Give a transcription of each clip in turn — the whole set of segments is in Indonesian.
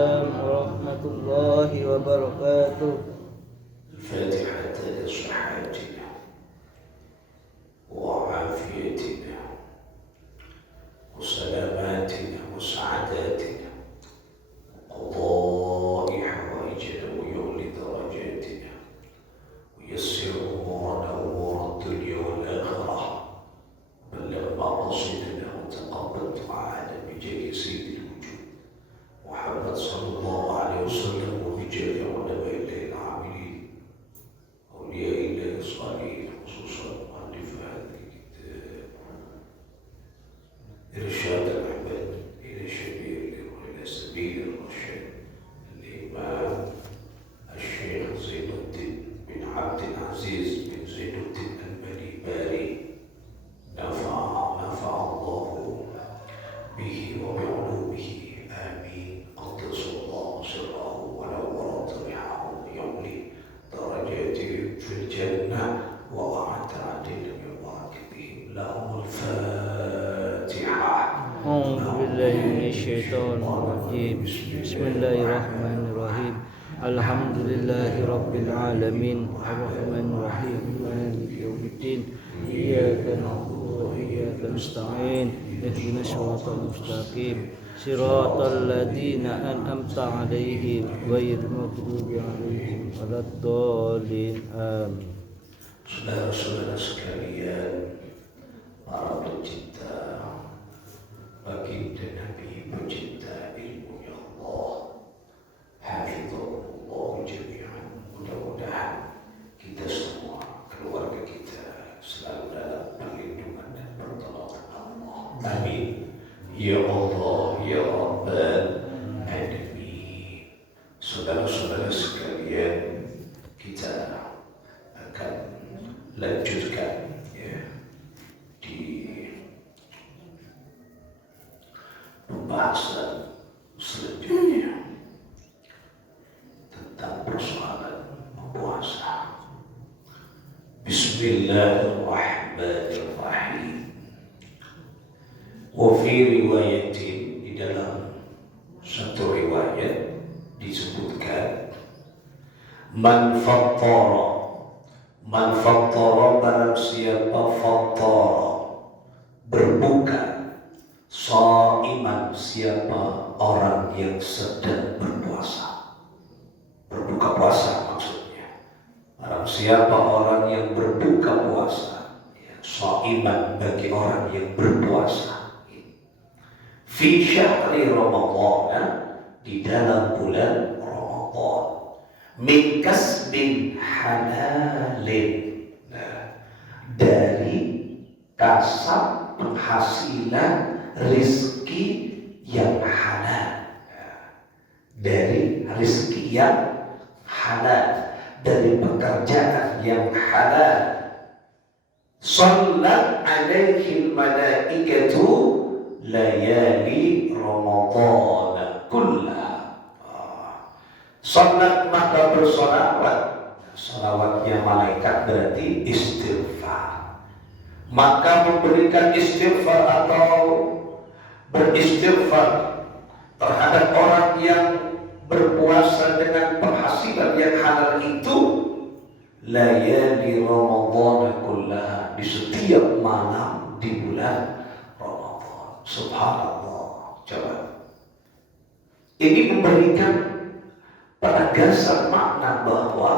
السلام ورحمة الله وبركاته. الفاتحة لصحتنا وعافيتنا وسلاماتنا وسعاداتنا وقضاء حوائجنا ويغل درجاتنا ويسر أمورنا أمور الدنيا والآخرة بلغ مقاصدنا وتقبل دعاءنا بجاه سيد الوجود محمد صلى الله عليه وسلم وبجاه علماء الله العاملين أولياء الله الصالحين خصوصا مؤلف هذا الكتاب إرشاد الأحباب إلى سبيل وإلى سبيل الرشاد الإمام الشيخ زين الدين بن عبد العزيز بن زين الدين البنيباري نفع الله به وبعلومه آمين. قدس الله سره ونور ضريحه يملي درجاته في الجنة وأعد علينا من بركتهم لهم الفاتحة. أعوذ بالله من الشيطان الرجيم. بسم الله الرحمن الرحيم. الحمد لله رب العالمين الرحمن الرحيم مالك يوم الدين إياك نعبد وإياك نستعين اهدنا الصراط المستقيم صراط الذين أنعمت عليهم غير المغضوب عليهم ولا الضالين آمين. Saudara-saudara sekalian, para pecinta baginda Nabi, pecinta ilmunya Allah, hafizahullah jami'an. Mudah-mudahan kita semua, keluarga kita selalu dalam perlindungan dan pertolongan Allah. Amin. Ya Allah, ya Rabbal Alamin. Saudara-saudara sekalian, kita akan lanjutkan di pembahasan selanjutnya tentang persoalan puasa. Bismillahirrahmanirrahim. Wa fi riwayatin, di dalam satu riwayat disebutkan man fattara barang siapa fattara berbuka, shaiman siapa orang yang sedang berpuasa, berbuka puasa maksudnya. Barang siapa orang yang berbuka puasa, shaiman bagi orang yang berpuasa, fi syahri Ramadan, di dalam bulan Ramadan, min kasbin halalin, dari kasab penghasilan rizki yang halal, dari rizki yang halal, dari pekerjaan yang halal. Sallat alaihi malaikatu layali Ramadan kullah. Salat maka bersolawat. Salawatnya malaikat berarti istighfar. Maka memberikan istighfar atau beristighfar terhadap orang yang berpuasa dengan penghasilan yang halal itu, layali Ramadan kullaha, di setiap malam di bulan Ramadan. Subhanallah. Coba. Ini memberikan penegasan makna bahwa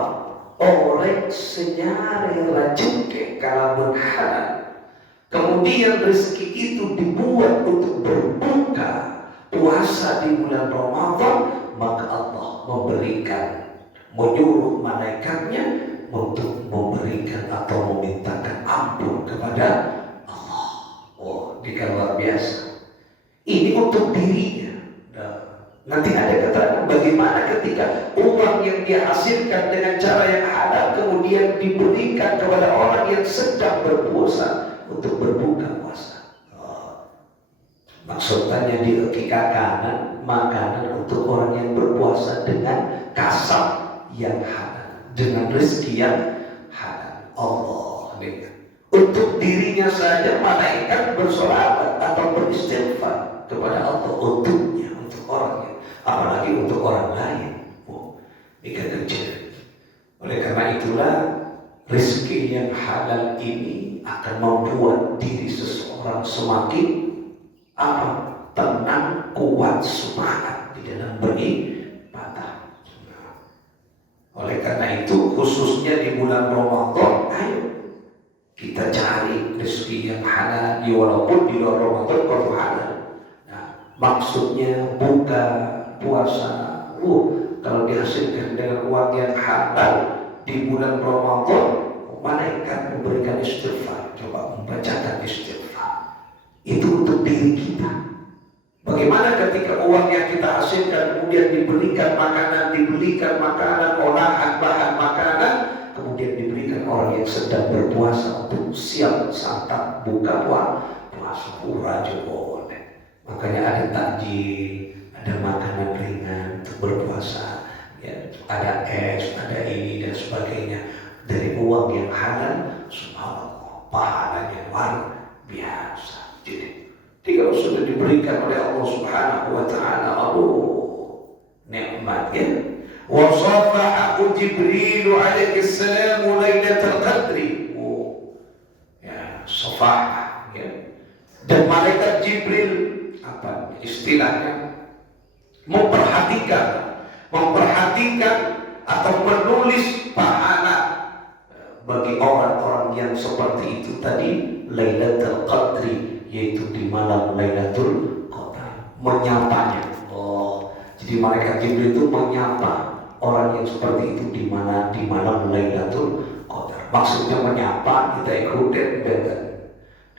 orang senyari rajinke kalamun halal, kemudian rezeki itu dibuat untuk berbuka puasa di bulan Ramadan, maka Allah menyuruh malaikatnya untuk memberikan atau memintakan ampun kepada Allah. Oh, ini kan luar biasa. Ini untuk dirinya. Nanti ada keterangan bagaimana ketika uang yang dia hasilkan dengan cara yang halal kemudian diberikan kepada orang yang sedang berpuasa untuk berbuka puasa. Maksudnya dihakikatkan makanan untuk orang yang berpuasa dengan kasab yang halal, dengan rezeki yang halal. Allah untuk dirinya saja malaikat bersolawat atau beristighfar kepada Allah untuknya, untuk orangnya. Apalagi apalagi untuk orang lain. Ini kan kecil. Oleh karena itulah rezeki yang halal ini akan membuat diri seseorang semakin tenang, kuat, semangat di dalam beribadah. Oleh karena itu khususnya di bulan Ramadan, ayo kita cari rezeki yang halal, walaupun di luar Ramadan kalau halal. Nah, maksudnya buka puasa, kalau dihasilkan dengan uang yang halal di bulan Ramadan, malaikat memberikan istighfar. Coba membacakan istighfar. Itu untuk diri kita. Bagaimana ketika uang yang kita hasilkan kemudian diberikan makanan, olahan bahan makanan, kemudian diberikan orang yang sedang berpuasa untuk siap santap buka puasa rajo. Makanya ada takjil, ada makanan ringan untuk berpuasa, ya, ada es, ada ini dan sebagainya dari uang yang halal. Subhanallah, pahalanya luar biasa. Jadi kalau sudah diberikan oleh Allah Subhanahu wa taala, nikmat ya. Wa safahu Jibril alaihi salam lailatul qadri. Ya, safah ya. Dan malaikat Jibril istilahnya memperhatikan atau menulis pahala bagi orang-orang yang seperti itu tadi, Lailatul Qadri, yaitu di malam Lailatul Qadar, menyapanya. Jadi malaikat Jibril itu menyapa orang yang seperti itu di malam Lailatul Qadar. Maksudnya menyapa, kita ikutin beten.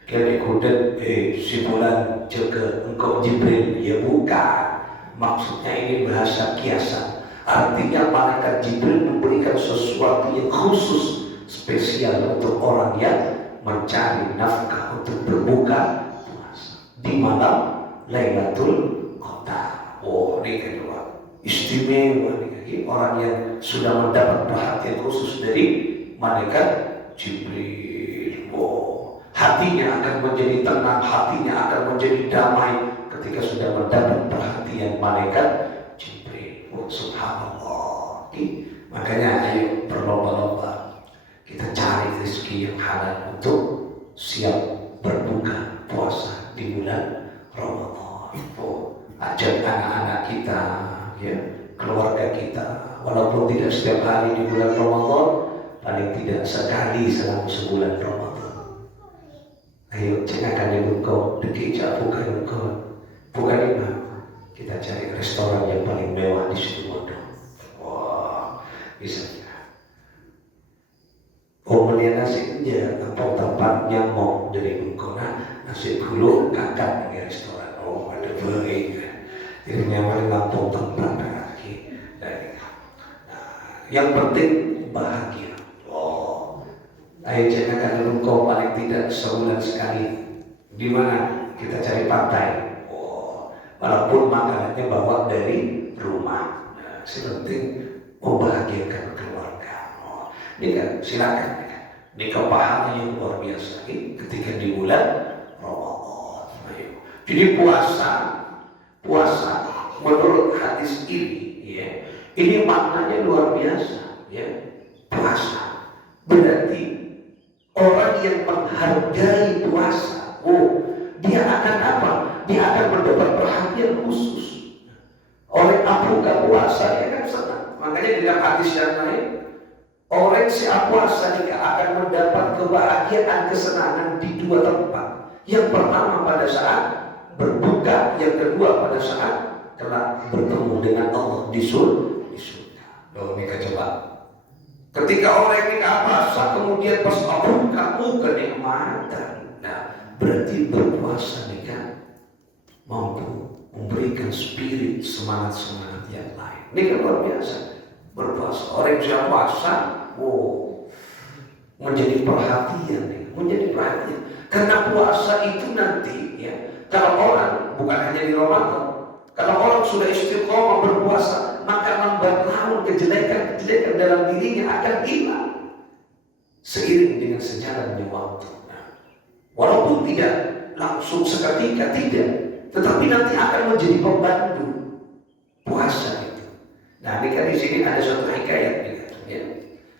Kita ikutin si bulan jaga engkau Jibril, ya bukan. Maksudnya ini bahasa kiasan. Artinya malaikat Jibril memberikan sesuatu yang khusus, spesial untuk orang yang mencari nafkah untuk berbuka puasa di malam Lailatul Qadar. Ini kedua istimewa nih, orang yang sudah mendapat perhatian khusus dari malaikat Jibril. Hatinya akan menjadi tenang, hatinya akan menjadi damai ketika sudah mendapat perhatian malaikat Jibril. Subhanallah. Makanya ayo berlomba-lomba kita cari rezeki yang halal untuk siap berbuka puasa di bulan Ramadan. Ajak anak-anak kita, ya, keluarga kita, walaupun tidak setiap hari di bulan Ramadan, paling tidak sekali selama sebulan Ramadan. Ayo cengakan engkau deki bukan engkau, bukan lima. Kita cari restoran yang paling mewah di situ bodoh. Bisa. Melihat nasi ya, tempat nyamuk dari engkau nasi gulung kakak di restoran. Ada baik. Jadi nyaman lampung tempat lagi. Yang penting bahagia. Ayo cengakan engkau paling tidak sebulan sekali. Di mana kita cari pantai. Walaupun makanannya bawa dari rumah. Sepenting membahagiakan keluarga. Ini kan silakan. Ini kepahaman yang luar biasa ketika di bulan Ramadan. Jadi puasa menurut hadis ini, ya, ini maknanya luar biasa. Ya, puasa berarti orang yang menghargai puasa, dia akan apa? Dia akan mendapat perhatian khusus. Orang buka puasa, dia kan senang. Makanya di dalam hadis yang lain, orang siap puasa juga akan mendapat kebahagiaan, kesenangan di dua tempat. Yang pertama pada saat berbuka, yang kedua pada saat telah bertemu dengan Allah di surga. Mereka coba. Ketika orang ini puasa, kemudian pas kamu kenikmatan. Berarti berpuasa nih kan mampu memberikan spirit semangat yang lain. Ini kan luar biasa. Berpuasa, orang yang puasa, menjadi perhatian nih, menjadi perhatian. Karena puasa itu nanti, ya, kalau orang bukan hanya di Ramadan, kalau orang sudah istiqomah berpuasa, maka lambat laun kejelekan dalam dirinya akan hilang seiring dengan sejalannya waktu. Walaupun tidak langsung seketika, tidak, tetapi nanti akan menjadi pembantu puasa Nah, ini kan di sini ada suatu hikayat, ya.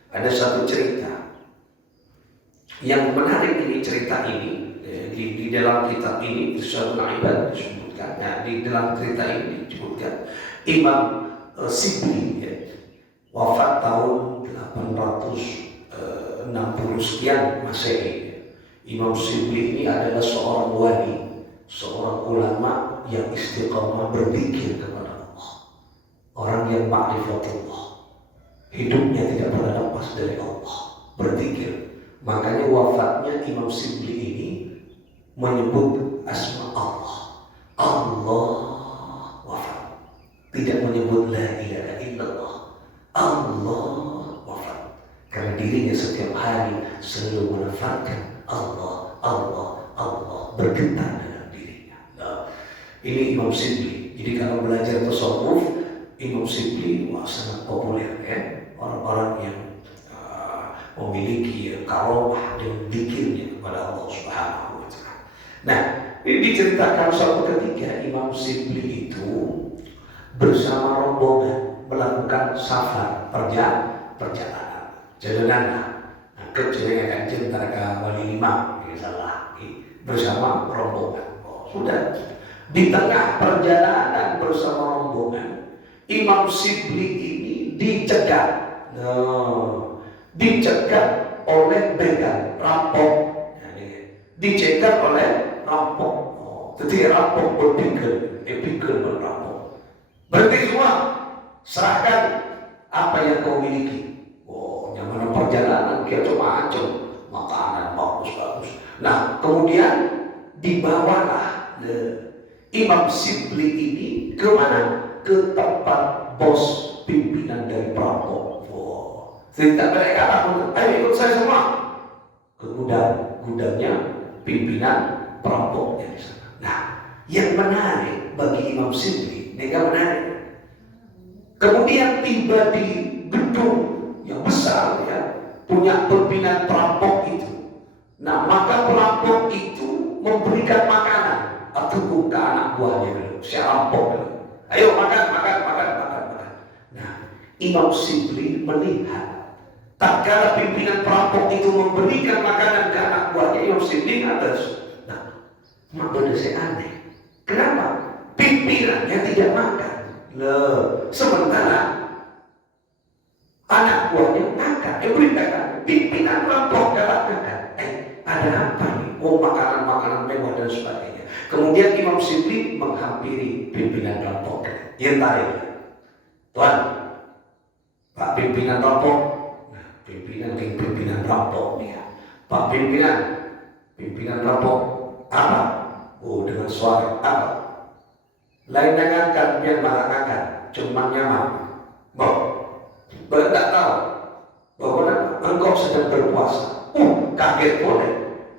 Ada suatu cerita yang menarik ini, cerita ini di dalam kitab ini Syarhul Ibad disebutkan. Nah, di dalam cerita ini disebutkan Imam Sibli, ya, wafat tahun 860 sekian Masehi. Imam Sibli ini adalah seorang wali, seorang ulama yang istiqamah berzikir kepada Allah, orang yang ma'rifatullah, hidupnya tidak pernah lepas dari Allah, berzikir. Makanya wafatnya Imam Sibli ini menyebut asma Allah. Allah wafat, tidak menyebut la ilaha illallah. Allah wafat, karena dirinya setiap hari selalu melafalkan Allah, Allah, Allah, bergetar dalam dirinya. Nah, ini Imam Sibli. Jadi kalau belajar tasawuf, Imam Sibli sangat populer, ya. Orang-orang yang memiliki karomah dan zikirnya kepada Allah Subhanahu wa Ta'ala. Nah, ini diceritakan suatu ketika Imam Sibli itu bersama rombongan melakukan safar perjalanan. Nah, kejenengan kanjeng targa wali lima misalnya bersama rombongan. Sudah di tengah perjalanan bersama rombongan, Imam Sibli ini dicegat. Dicegat oleh begal, rampok. Dicegat oleh rampok. Jadi rampok berpikir, merampok. Berhenti semua, serahkan apa yang kau miliki. Yang mana perjalanan dia macam makanan bagus. Nah, kemudian dibawalah Imam Sibli ini ke mana? Ke tempat bos pimpinan dari perampok. Tidak mereka lakukan, ayo ikut saya semua ke gudangnya pimpinan perampoknya di sana. Nah, yang menarik bagi Imam Sibli, mereka menarik. Kemudian tiba di gedung yang besar, ya, punya pimpinan perampok itu. Nah, maka perampok itu memberikan makanan atau ke anak buahnya, si rampok. Ayo makan. Nah, Imam Sibli melihat tatkala pimpinan perampok itu memberikan makanan ke anak buahnya, Imam Sibli atas. Nah, makanya saya aneh. Kenapa? Pimpinannya tidak makan. Sementara anak buahnya makan. Beritakan, pimpinan perampok dapat makan. Ada apa nih? Makanan mewah dan sebagainya. Kemudian Imam Sibli menghampiri pimpinan perampok. Dia tarik. Tuan, Pak pimpinan perampok. Pimpinan rampok nih, ya. Pak pimpinan rampok apa? Dengan suara apa? Lain dengarkan, biar makan, cuma nyaman. Tak tahu bahwa engkau sedang berpuasa. Kaget boleh.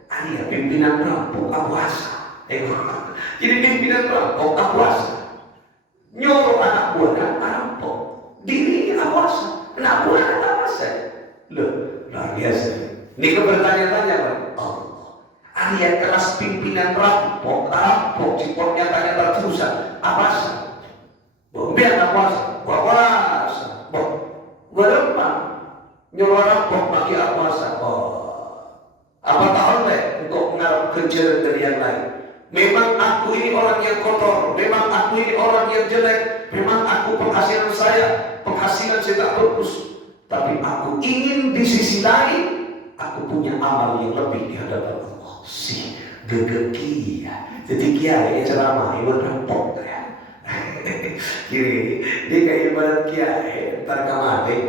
Ada pimpinan rampok puasa. Jadi pimpinan rampok puasa. Nyuruh anak buahnya rampok, dirinya puasa. Anak buahnya puasa. Luar biasa. Ini bertanya-tanya, Allah. Arya keras pimpinan rampok, cipotnya tanya tertusan. Apa sih? Biar tak puasa. Berapa? Nyuruh rampok bagi puasa. Apa tahu untuk mengarap kerja dari yang lain. Memang aku ini orang yang kotor. Memang aku ini orang yang jelek. Memang aku penghasilan saya tak bagus. Tapi aku ingin di sisi lain, aku punya amal yang lebih di hadapan Allah. Si gegeki, ya. Jadi kiai ceramah ibarat rampok, ya. Kiri, dia kayak ibarat kiai, ntar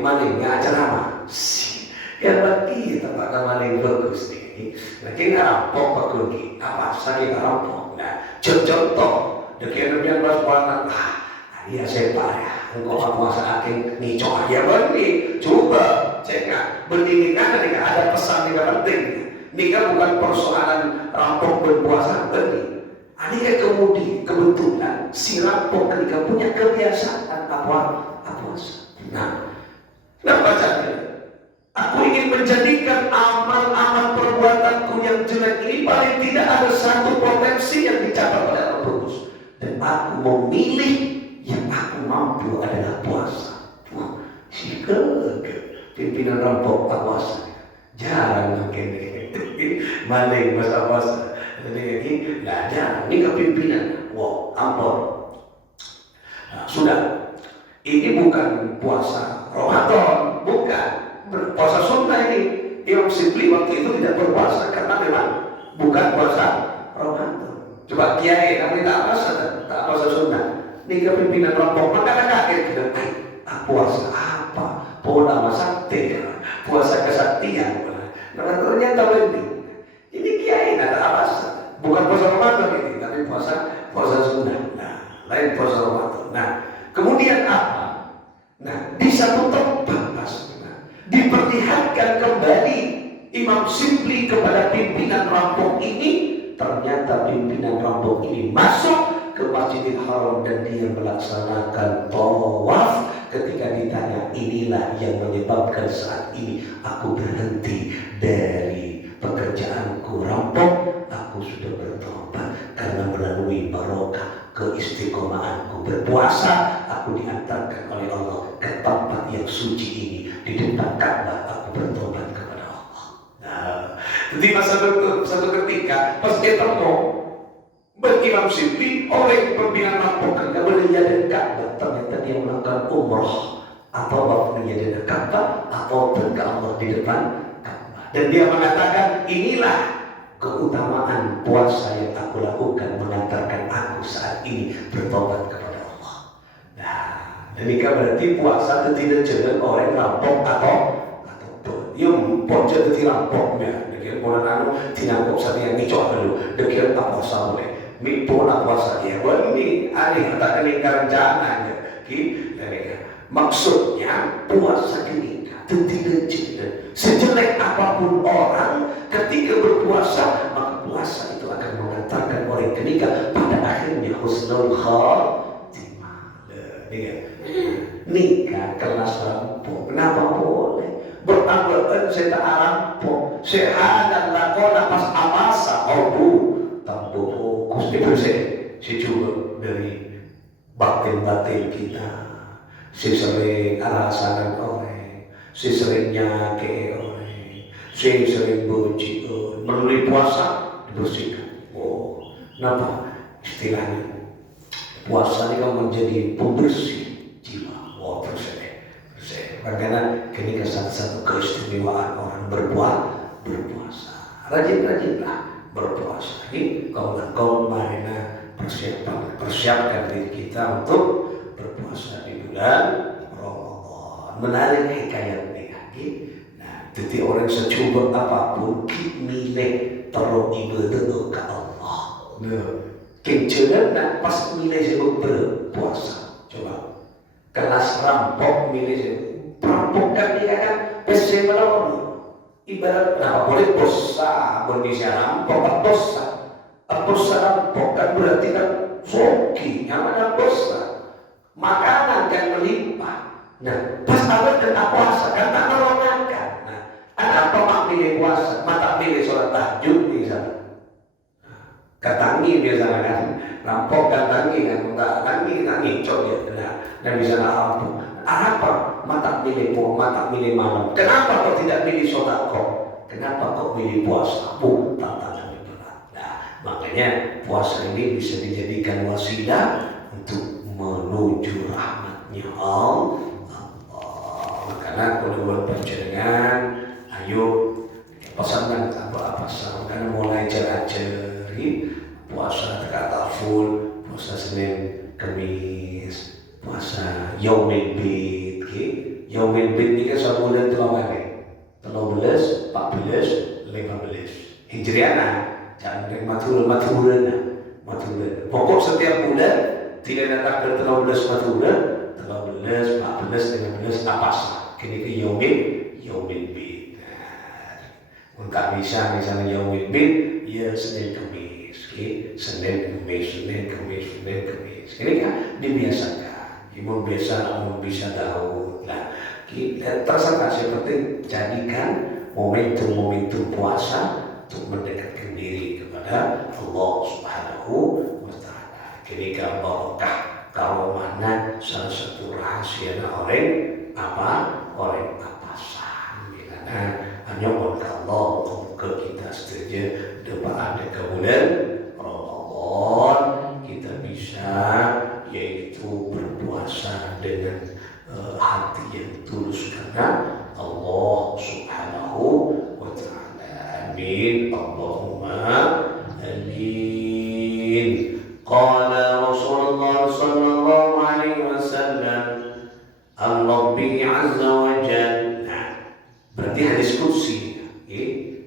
malingnya ceramah. Si, ya berarti tempat maling bagus nih. Nah, kita rampok pakai apa? Saya rampok. Nah, contoh, dekian belas bulan. Iya saya parah. Engkau puasa akhir nih coba ya berni coba cek berdiri kan ada pesan yang penting. Ini kan bukan persoalan rampok berpuasa berni. Ada kebetulan si rampok ketika punya kebiasaan puasa. Nah, kenapa saja? Aku ingin menjadikan amal-amal perbuatanku yang jelek ini paling tidak ada satu potensi yang dicapai oleh Allah Bagus. Dan aku memilih yang aku mampu adalah puasa. Pimpinan rampok Awas jarang mungkin maling mas Awas ini nggak jarang. Ini kepimpinan. Wow, ampun. Nah, sudah. Ini bukan puasa Ramadan, bukan puasa sunnah ini. Imam Sibli waktu itu tidak berpuasa karena memang bukan puasa Ramadan. Coba kiai, kami tak puasa sunnah. Ini kepimpinan rampok, maka kaget bilang, puasa apa? Pola sakti, puasa kesaktian. Nah ternyata ini kiai nggak ada alasan. Bukan puasa Ramadan ini, tapi puasa sunnah. Nah, lain puasa Ramadan. Nah, kemudian apa? Nah, di satu tempat diperlihatkan kembali Imam Sibli kepada pimpinan rampok ini. Ternyata pimpinan rampok ini masuk ke Masjidil Haram dan dia melaksanakan tawaf. Ketika ditanya, inilah yang menyebabkan saat ini aku berhenti dari pekerjaanku rampok. Aku sudah bertobat karena melalui barokah keistiqomahanku berpuasa, aku diantarkan oleh Allah ke tempat yang suci ini. Di depan Ka'bah aku bertobat kepada Allah. Nah, ketika satu ketika pas dia temu Imam Sibli, oleh pimpinan rampok nggak boleh jadi Ka'bah. Ternyata dia melakukan umrah atau menjadi Ka'bah atau ke Allah di depan Ka'bah. Dan dia mengatakan, inilah keutamaan puasa yang aku lakukan, mengantarkan aku saat ini bertobat kepada Allah. Nah, demikian berarti puasa itu tidak jadi orang rampok atau yang pojok itu rampoknya. Demikian orang tinangkap saat yang dicok dulu. Demikian apa puasa boleh? Pola puasa dia, ini aneh tak kenikah rencananya. Maksudnya puasa kenikah itu tidak jadi. Sejelek apapun orang ketika berpuasa, maka puasa itu akan mengantarkan orang kenikah pada akhirnya husnul khatimah. Nikah kelas rampok, kenapa boleh? Beranggotan saya tak rampok, saya ada lakona pas amasa, tambuh fokus si coba dari batin-batin kita, si sering alasan orang, si sering nyake orang, si sering buci orang. Melalui puasa dibersihkan. Oh, kenapa? Istilahnya puasa ini kan menjadi pembersih jiwa. Oh, bersih. Karena ini satu keistimewaan orang berpuasa. Rajin-rajinlah berpuasa. Ini kaum marina persiapkan diri kita untuk berpuasa di bulan Ramadan. Menarik hikayat ini. Nah, jadi orang secoba apapun milih terus ibadah ke Allah. Kencelan nak pas milih sebab berpuasa. Coba kelas rampok milih perampok kan dia kan pesen melawan. Ibarat kenapa boleh dosa Indonesia rampok dosa. Dosa rampok kan berarti kan soki, yang mana dosa. Makanan kan melimpah. Nah, pas awal dan puasa kan tak merongakan. Nah, apa mak pilih puasa? Mata pilih sholat tahajud misalnya. Katangi biasa kan, rampok katangi kan, katangi ngicok ya. Dan bisa rampok. Apa? Mata milih malam. Kenapa kau tidak milih sholat kok? Kenapa kau milih puasa? Tantangan berat. Nah, makanya puasa ini bisa dijadikan wasilah untuk menuju rahmatnya Allah. Makanya kalau buat panjenengan, ayo pesankan apa karena mulai cari puasa kata full, puasa Senin, Kamis, puasa Yaumil Bid. Yaumil Bid ini kan sebulan 13, 14, 15 Hijriana. Jangan maturan. Pokok setiap bulan tidak ada takdir 13 maturan, 13, 14, 15 apasa. Kini ke Yaumil Bid. Untuk bisa misalnya Yaumil Bid, ya Senin Kamis. Senin Kamis. Ini kan dibiasakan. Ibu bisa tahu. Nah, terserah seperti jadikan momentum puasa untuk mendekatkan diri kepada Allah Subhanahu wa Ta'ala. Ketika barokah Kalau mana salah satu rahasia orang apa? Orang papasan. Karena hanya Allah ke kita saja depan ada ke bulan Ramadan kita bisa yaitu berpuasa dengan hati yang tulus karena Allah Subhanahu wa Ta'ala. Amin. Allahumma amin. Qala Rasulullah sallallahu alaihi wasallam Al-Rabbi azza wa jalla. Berarti hadis qudsi.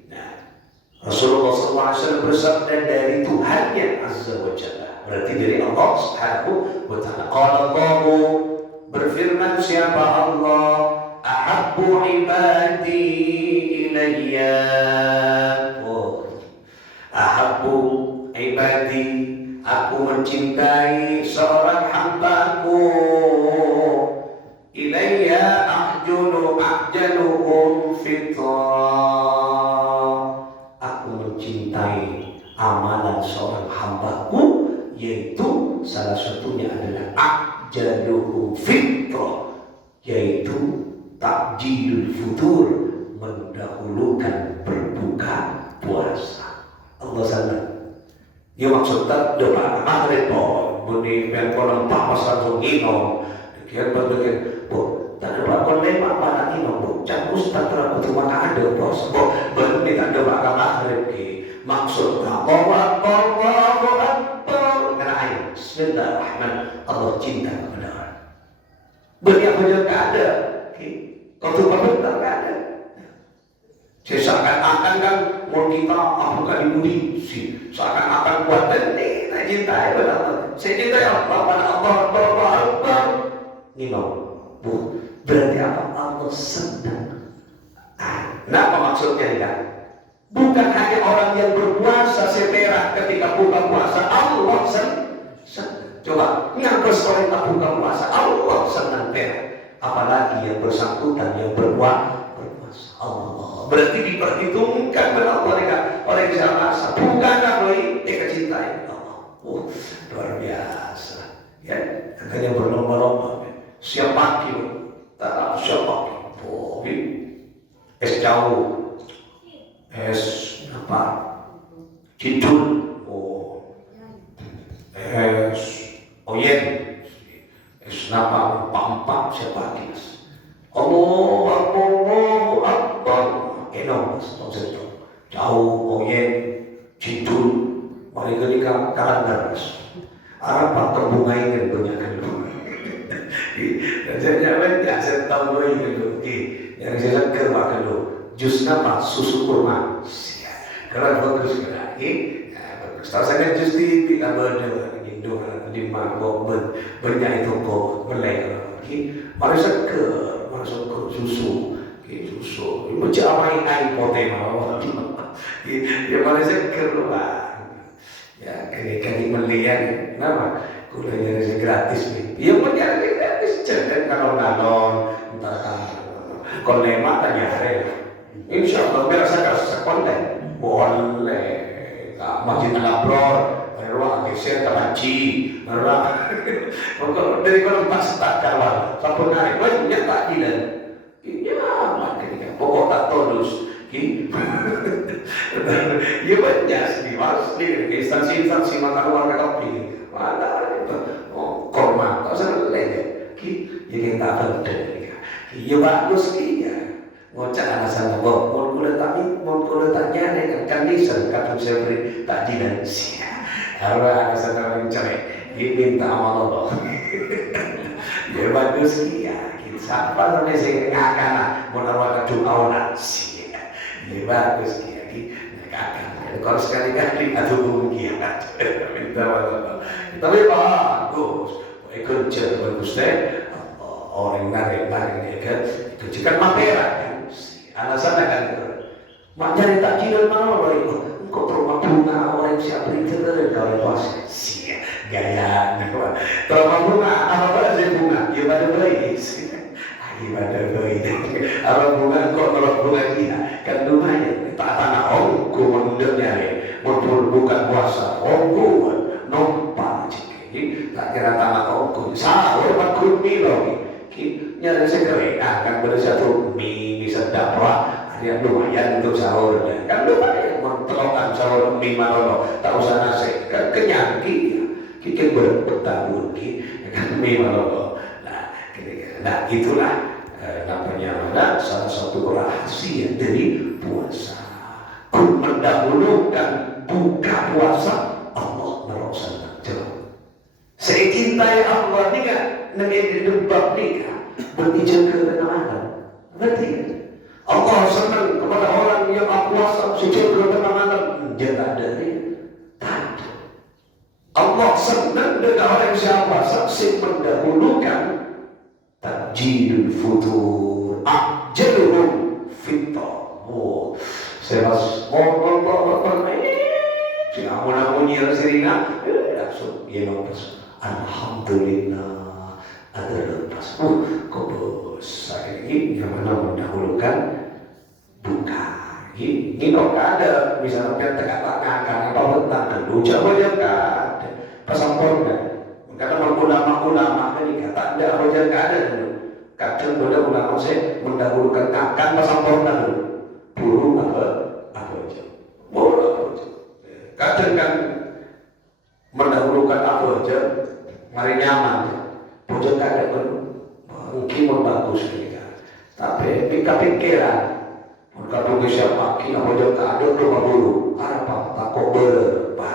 Nah, Rasulullah sallallahu alaihi wasallam bersabda dari Tuhannya azza wa jalla. Berarti dari Allah Subhanahu wa Ta'ala. Qala Allahu, berfirman siapa Allah, ahabbu ibadi ilayya. Ahabbu ibadi, aku mencintai seorang hambaku. Ilayya ahjaluhum fitrah. Aku mencintai amalan seorang hambaku, yaitu salah satunya adalah ahjaluhum fitrah, yaitu takjilul futur, mendahulukan berbuka puasa. Allah sana. Ya maksudnya doa maghrib po, bunyi berkolom papas langsung inom. Kian berbagai, bu, tak doa kolom apa inom bu, cak ustad terang itu mana ada bos, bu, bunyi tak doa maghrib ki. Maksudnya Allahu Akbar, ngerain. Bismillahirrahmanirrahim. Allah cinta kepada orang. Bunyi apa juga tak ada. Kau tu apa tak ada. Seakan-akan kan mau kita apakan ibudi, seakan-akan kuat ini, nak cintai benar. Saya cintai Allah, pada Allah. Ini bu, berarti apa? Allah senang. Kenapa maksudnya ya? Bukan hanya orang yang berpuasa seterak ketika buka puasa, Allah senang. Coba, ngapa seorang tak buka puasa, Allah senang terak. Apalagi yang bersangkutan yang berpuasa, Allah. Berarti diperhitungkan oleh orang yang siapa? Bukan apa cintai Allah. Luar biasa. Ya, yang berlomba-lomba. Siapa kilo? Tak siapa kilo. Es jauh. Es apa? Kidul. Es oyen. Es napa? Pampak siapa kilo? Allahu Akbar. Enom, jauh, oyen, cidul, mereka di kalangan Arab pakai bunga ini banyak dulu. Jadi saya tahu dulu. Yang saya kerja dulu, jus apa? Susu kurma. Kalau bagus kena, bagus. Tahu saya jus di benda Indo, di mana banyak itu kok melek. Mari saya masuk ke susu. Susu, macam apa yang air potem awak? Ya Malaysia keluar. Ya kali melihat, nama kulanya gratis ni. Ya macam gratis, cerita kalau kalau lemak tanya hari. Insyaallah biasa sekolah boleh. Masjid Al-Abror, ruang geser kabaci, ruang. Kalau dari kalau tak start kawan, sampai naik, banyak tak hilang. Ya, makanya pokok tak tolus. Ya banyak sih, mas. Instansi mata uang kopi. Mana itu? Korma, tak usah lele. Yang tak ada. Ya bagus dia. Ngocak alasan apa? Mau kulit tanya dengan kandisen kata saya beri tak dinansi. Harus alasan orang cerai. Dia minta amal Allah. Ya bagus dia. Siapa namanya saya ngakan mau naruh doa orang sih, ini bagus kiai, ngakan. Kalau sekali-kali atau mungkin minta maaf. Tapi bagus, kerja bagus deh. Orang narik dia kan, kerja kan matera kan. Alasannya kan, macam tak kira mana orang itu. Kau perlu bunga orang siapa itu kalau pas sih gaya. Kalau bunga apa saja bunga, ya pada baik. Ibadah baik. Kalau bunga kok kalau bunga kita kan lumayan. Tak tanah ongko mendemnya mau buka puasa ongko nompa cik. Tak kira tanah ongko nyari segera akan bersatu mie bisa dapat yang lumayan untuk sahur kan lumayan mentelokan sahur mie manono tak usah nasi kan kenyang kita bertahun kan mie manono nah itulah namanya salah satu rahasia dari puasa mendahulukan buka puasa Allah merosan jauh saya cintai Allah ni kan nanti debak ni kan berbicara dengan anak ngerti kan Allah senang kepada orang yang puasa secara tenang dia tak ada tak. Allah senang dengan orang yang puasa mendahulukan takjilul futur ajaluhum fitrah. Oh, saya pas ngomong si amun-amunnya sirina langsung dia lepas alhamdulillah ada lepas kok bos ini yang mana mendahulukan buka ini kok ada misalnya tegak-tegak apa tentang dulu coba yang ada pasapornya karena ulama ini kata ada wajar ada dulu kadang ada ulama saya mendahulukan akan pasapornya dulu buru apa aja buru apa aja kadang kan mendahulukan apa aja mari nyaman wajar ada dulu mungkin bagus tapi pikiran kalau siapa kita mau jauh ada rumah dulu apa tak kau berapa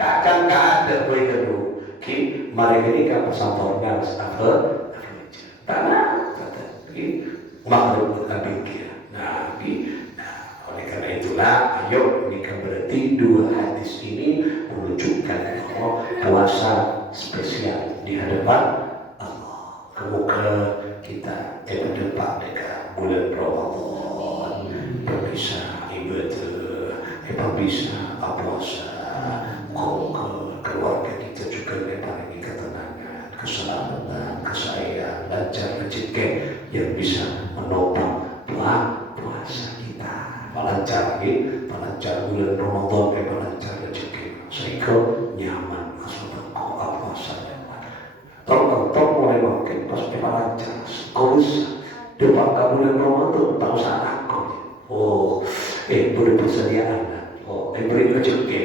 kadang ada boleh dulu mari ini kan pesantornya apa karena makhluk pikir nah oleh karena itulah ayo ini kan berarti dua hadis ini menunjukkan bahwa puasa spesial di hadapan Allah semoga kita berdepan dengan bulan Ramadan bisa ibadah bisa puasa keluarga kita juga memiliki ketenangan, keselamatan, kesayaan, lancar rezeki yang bisa menopang puasa kita. Melancar bulan Ramadan, melancar rezeki, sehingga nyaman masuk puasa. Tolong mulai makin pas melancar, kau bisa depan bulan Ramadan tak usah aku. Beri persediaan, beri rezeki.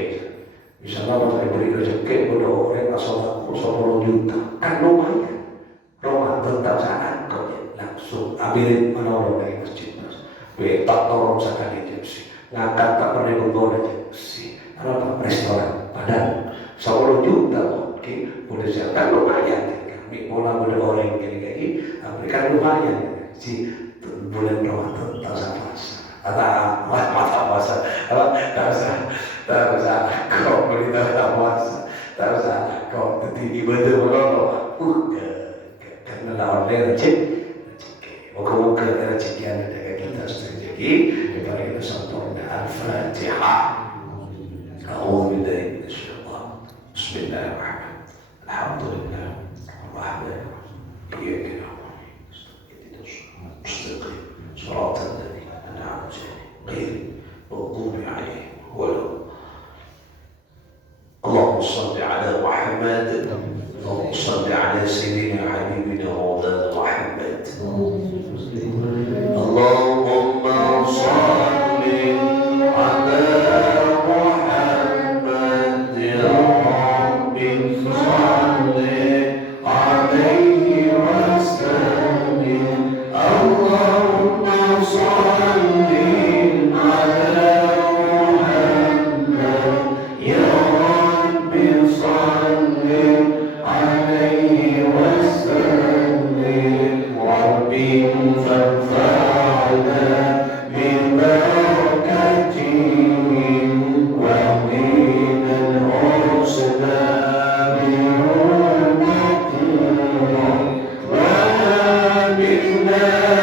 Misalnya kalau beri rezeki pada orang asal 10 juta kan lumayan Ramadan tak sangat kau langsung ambilin menolong dari masjid tak tolong sekali aja sih ngangkat tak pernah menggoda aja sih apa restoran padahal 10 juta boleh siap kan lumayan kami pola pada orang gini kan lumayan sih bulan Ramadan tak usah puasa tak usah kau berita tak puasa tak usah kau nanti ibadah menolong karena lawan dia rezeki moga-moga rezeki yang ada kita terjadi daripada kita sempurna Al-Fatihah A'udzubillahi minasyaitonir Bismillahirrahmanirrahim Alhamdulillah Ar-Rahman Iyyaka na'budu mustaqim shiratal ladzina an'amta 'alaihim ghairil maghdubi 'alaihim waladdallin اللهم صل على محمد اللهم صل على سيدنا حبيبنا ومولانا محمد اللهم صل على محمد يا ربي صل عليه وسلم اللهم صل على محمد يا Amen.